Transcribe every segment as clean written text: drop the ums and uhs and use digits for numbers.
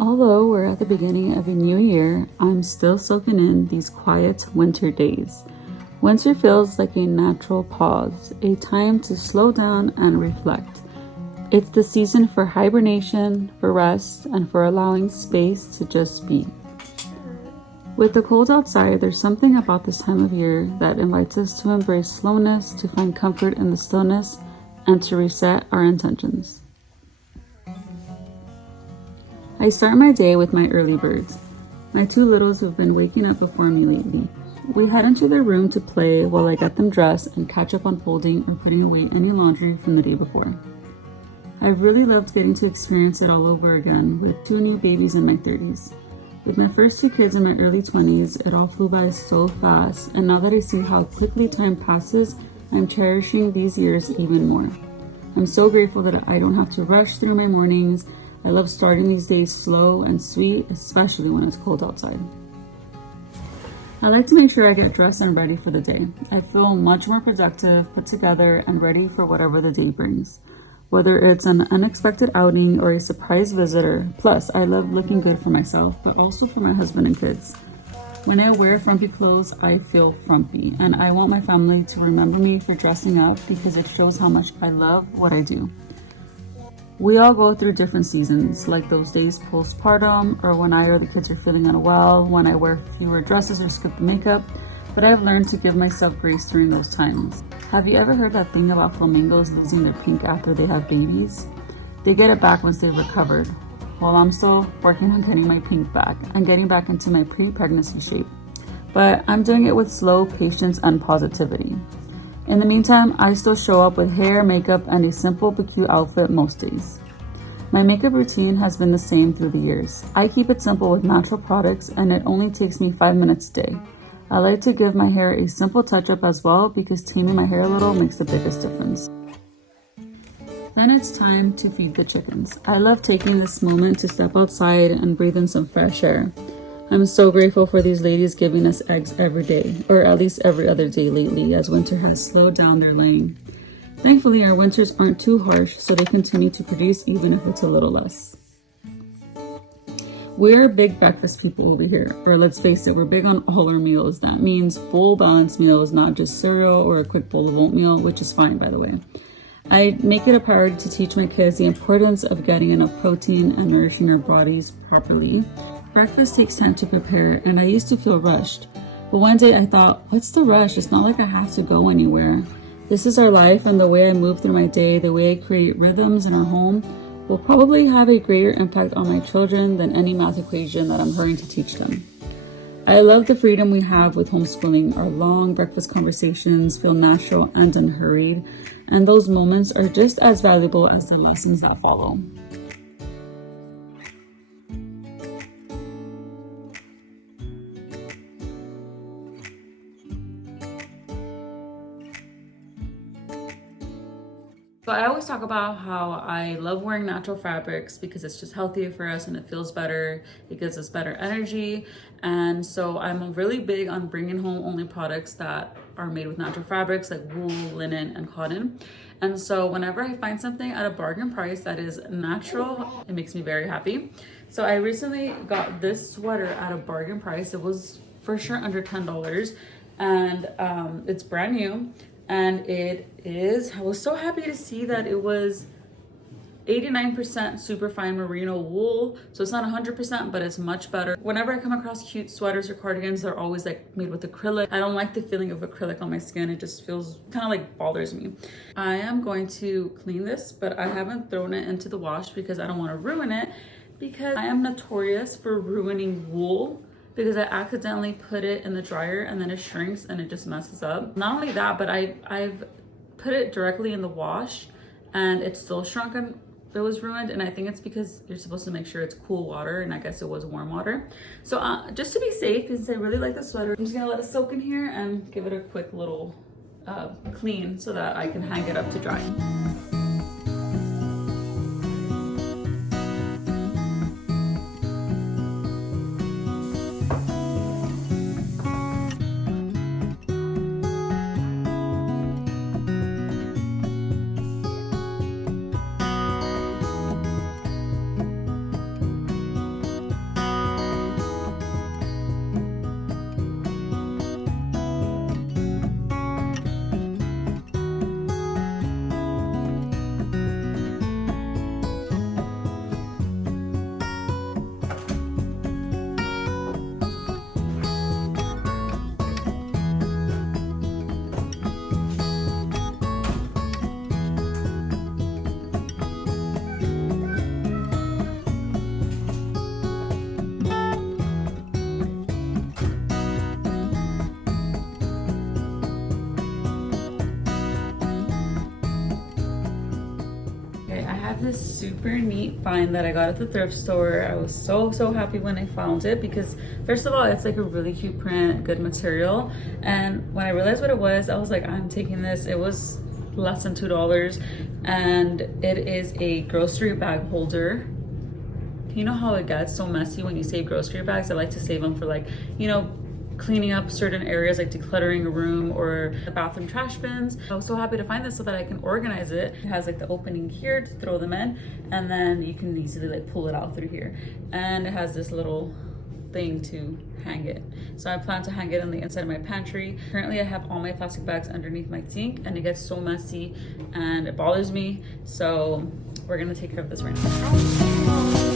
Although we're at the beginning of a new year, I'm still soaking in these quiet winter days. Winter feels like a natural pause, a time to slow down and reflect. It's the season for hibernation, for rest, and for allowing space to just be. With the cold outside, there's something about this time of year that invites us to embrace slowness, to find comfort in the stillness, and to reset our intentions. I start my day with my early birds, my two littles who've been waking up before me lately. We head into their room to play while I get them dressed and catch up on folding or putting away any laundry from the day before. I've really loved getting to experience it all over again with two new babies in my 30s. With my first two kids in my early 20s, it all flew by so fast, and now that I see how quickly time passes, I'm cherishing these years even more. I'm so grateful that I don't have to rush through my mornings. I love starting these days slow and sweet, especially when it's cold outside. I like to make sure I get dressed and ready for the day. I feel much more productive, put together, and ready for whatever the day brings. Whether it's an unexpected outing or a surprise visitor. Plus, I love looking good for myself, but also for my husband and kids. When I wear frumpy clothes, I feel frumpy, and I want my family to remember me for dressing up because it shows how much I love what I do. We all go through different seasons, like those days postpartum, or when I or the kids are feeling unwell, when I wear fewer dresses or skip the makeup, but I've learned to give myself grace during those times. Have you ever heard that thing about flamingos losing their pink after they have babies? They get it back once they've recovered. Well, I'm still working on getting my pink back and getting back into my pre-pregnancy shape, but I'm doing it with slow patience and positivity. In the meantime, I still show up with hair, makeup, and a simple but cute outfit most days. My makeup routine has been the same through the years. I keep it simple with natural products, and it only takes me 5 minutes a day. I like to give my hair a simple touch-up as well because taming my hair a little makes the biggest difference. Then it's time to feed the chickens. I love taking this moment to step outside and breathe in some fresh air. I'm so grateful for these ladies giving us eggs every day, or at least every other day lately, as winter has slowed down their laying. Thankfully, our winters aren't too harsh, so they continue to produce even if it's a little less. We're big breakfast people over here, or let's face it, we're big on all our meals. That means full balanced meals, not just cereal or a quick bowl of oatmeal, which is fine, by the way. I make it a priority to teach my kids the importance of getting enough protein and nourishing their bodies properly. Breakfast takes time to prepare, and I used to feel rushed. But one day I thought, what's the rush? It's not like I have to go anywhere. This is our life, and the way I move through my day, the way I create rhythms in our home, will probably have a greater impact on my children than any math equation that I'm hurrying to teach them. I love the freedom we have with homeschooling. Our long breakfast conversations feel natural and unhurried, and those moments are just as valuable as the lessons that follow. So I always talk about how I love wearing natural fabrics because it's just healthier for us and it feels better. It gives us better energy. And so I'm really big on bringing home only products that are made with natural fabrics like wool, linen, and cotton. And so whenever I find something at a bargain price that is natural, it makes me very happy. So I recently got this sweater at a bargain price. It was for sure under $10, and it's brand new. And I was so happy to see that it was 89% superfine merino wool. So it's not 100%, but it's much better. Whenever I come across cute sweaters or cardigans, they're always like made with acrylic. I don't like the feeling of acrylic on my skin. It just feels kind of like bothers me. I am going to clean this, but I haven't thrown it into the wash because I don't want to ruin it, because I am notorious for ruining wool, because I accidentally put it in the dryer and then it shrinks and it just messes up. Not only that, but I've put it directly in the wash and it's still shrunk and it was ruined. And I think it's because you're supposed to make sure it's cool water, and I guess it was warm water. So just to be safe, since I really like the sweater, I'm just gonna let it soak in here and give it a quick little clean so that I can hang it up to dry. super neat find that I got at the thrift store. I was so happy when I found it because first of all, it's like a really cute print, good material. And when I realized what it was, I was like, I'm taking this. It was less than $2 and it is a grocery bag holder. You know how it gets so messy when you save grocery bags? I like to save them for like, you know, cleaning up certain areas like decluttering a room or the bathroom trash bins. I was so happy to find this so that I can organize it. It has like the opening here to throw them in and then you can easily like pull it out through here. And it has this little thing to hang it. So I plan to hang it on the inside of my pantry. Currently I have all my plastic bags underneath my sink and it gets so messy and it bothers me. So we're gonna take care of this right now.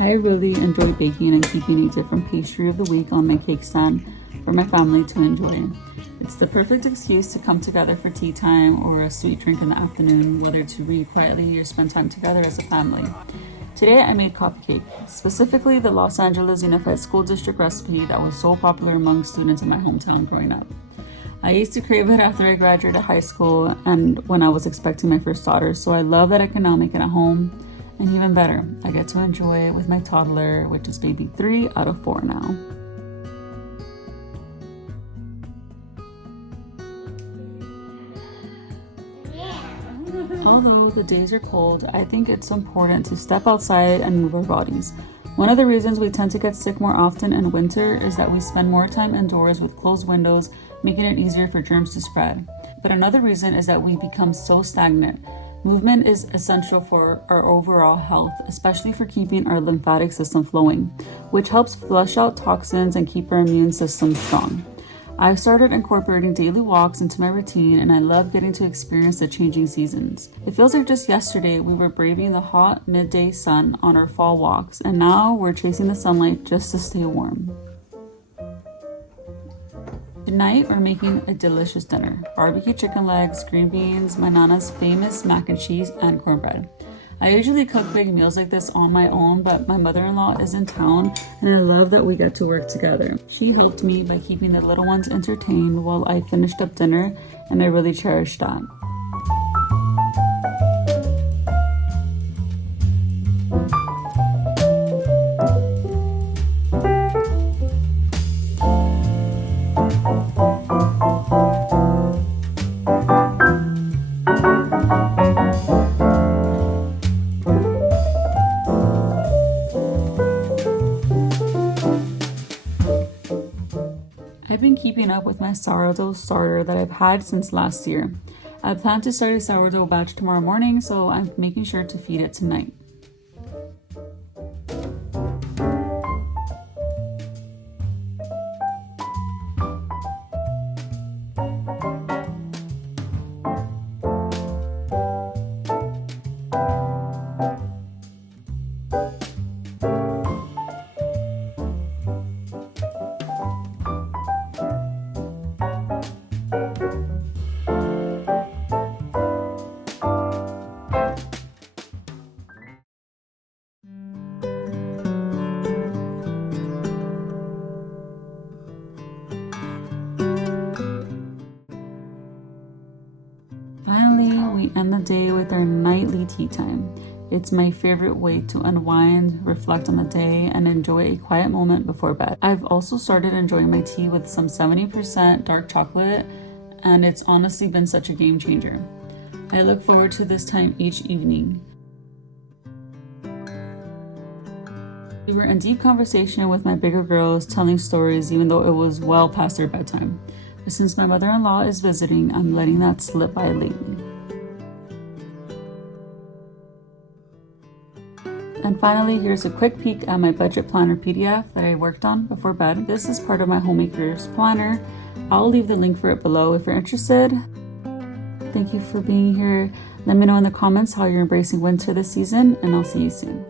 I really enjoy baking and keeping a different pastry of the week on my cake stand for my family to enjoy. It's the perfect excuse to come together for tea time or a sweet drink in the afternoon, whether to read quietly or spend time together as a family. Today I made coffee cake, specifically the Los Angeles Unified School District recipe that was so popular among students in my hometown growing up. I used to crave it after I graduated high school and when I was expecting my first daughter, so I love that I can now make it at home. And even better, I get to enjoy it with my toddler, which is baby 3 out of 4 now. Although the days are cold, I think it's important to step outside and move our bodies. One of the reasons we tend to get sick more often in winter is that we spend more time indoors with closed windows, making it easier for germs to spread. But another reason is that we become so stagnant. Movement is essential for our overall health, especially for keeping our lymphatic system flowing, which helps flush out toxins and keep our immune system strong. I've started incorporating daily walks into my routine and I love getting to experience the changing seasons. It feels like just yesterday we were braving the hot midday sun on our fall walks and now we're chasing the sunlight just to stay warm. Tonight, we're making a delicious dinner. Barbecue chicken legs, green beans, my nana's famous mac and cheese, and cornbread. I usually cook big meals like this on my own, but my mother-in-law is in town, and I love that we get to work together. She helped me by keeping the little ones entertained while I finished up dinner, and I really cherish that. I've been keeping up with my sourdough starter that I've had since last year. I plan to start a sourdough batch tomorrow morning, so I'm making sure to feed it tonight. We end the day with our nightly tea time. It's my favorite way to unwind, reflect on the day, and enjoy a quiet moment before bed. I've also started enjoying my tea with some 70% dark chocolate, and it's honestly been such a game changer. I look forward to this time each evening. We were in deep conversation with my bigger girls, telling stories even though it was well past their bedtime. But since my mother-in-law is visiting, I'm letting that slip by lately. And finally, here's a quick peek at my budget planner PDF that I worked on before bed. This is part of my Homemakers planner. I'll leave the link for it below if you're interested. Thank you for being here. Let me know in the comments how you're embracing winter this season, and I'll see you soon.